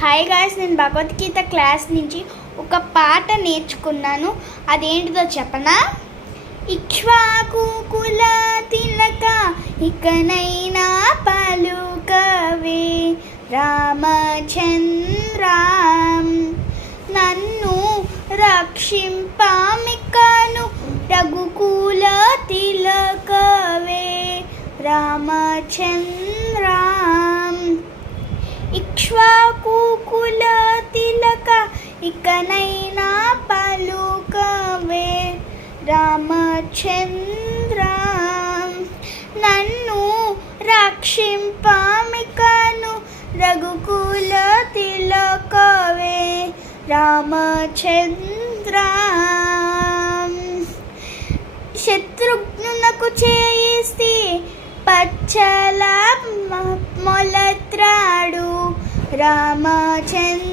Hi guys, నేను Bhagavad Gita class నుంచి ఒక పాట నేర్చుకున్నాను. అదేంటిదో చెప్పనా? ఇక్ష్వాకు కుల తిలక ఇకనైనా పలుకవే రామచంద్రం, నన్ను రక్షింపామికను రఘుకుల తిలకవే రామచంద్రం. ఇక్ష్వాకు కుల తిలక ఇకనైనా పలుకవే రామచంద్రం, నన్ను రక్షింపామికను రఘుకుల తిలకవే రామచంద్రం. శత్రుఘ్నునకు చేయిస్తే పచ్చల మొలత్రాడు రామచంద్రం,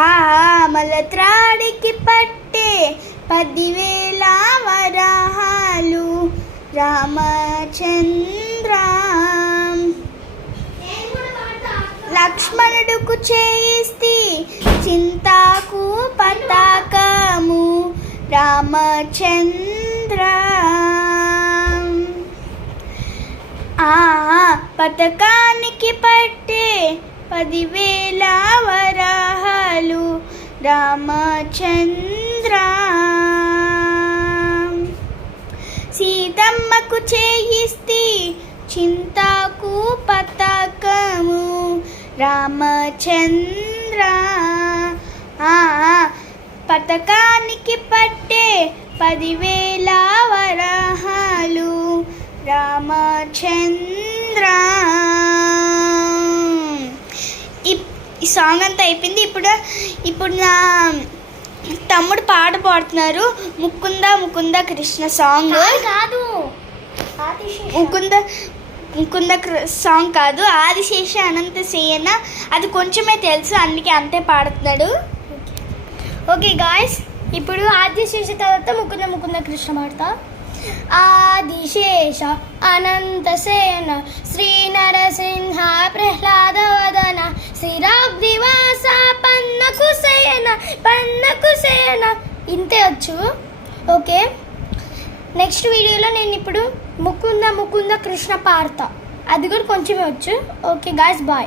ఆ మొలత్రాడికి పట్టే 10,000 వరాహాలు రామచంద్రం. లక్ష్మణుడుకు చేయిస్తే చింతాకు పతాకము రామచంద్రం, ఆ పతకానికి పట్టే 10,000 వరాహాలు రామచంద్రం. సీతమ్మకు చేయిస్తే చింతాకు పతాకము రామచంద్ర, పతకానికి పట్టే 10,000 వరాహాలు రామచంద్ర. ఈ సాంగ్ అంతా అయిపోయింది. ఇప్పుడు నా తమ్ముడు పాట పాడుతున్నారు, ముకుంద ముకుంద కృష్ణ సాంగ్ కాదు, ముకుంద సాంగ్ కాదు, ఆదిశేష అనంత సేన. అది కొంచెమే తెలుసు, అందుకే అంతే పాడుతున్నాడు. ఓకే గాయస్, ఇప్పుడు ఆదిశేష తర్వాత ముకుంద ముకుంద కృష్ణ పాడతా. ఆదిశేష అనంత సేన శ్రీ నరసింహ ప్రహ్లాద వదన శ్రీరాగ్నివాస పన్నకు సేన ఇంతే వచ్చు. ఓకే, నెక్స్ట్ వీడియోలో నేను ఇప్పుడు ముకుంద ముకుంద కృష్ణ పాడతా, అది కూడా కొంచెమే వచ్చు. Okay guys, bye.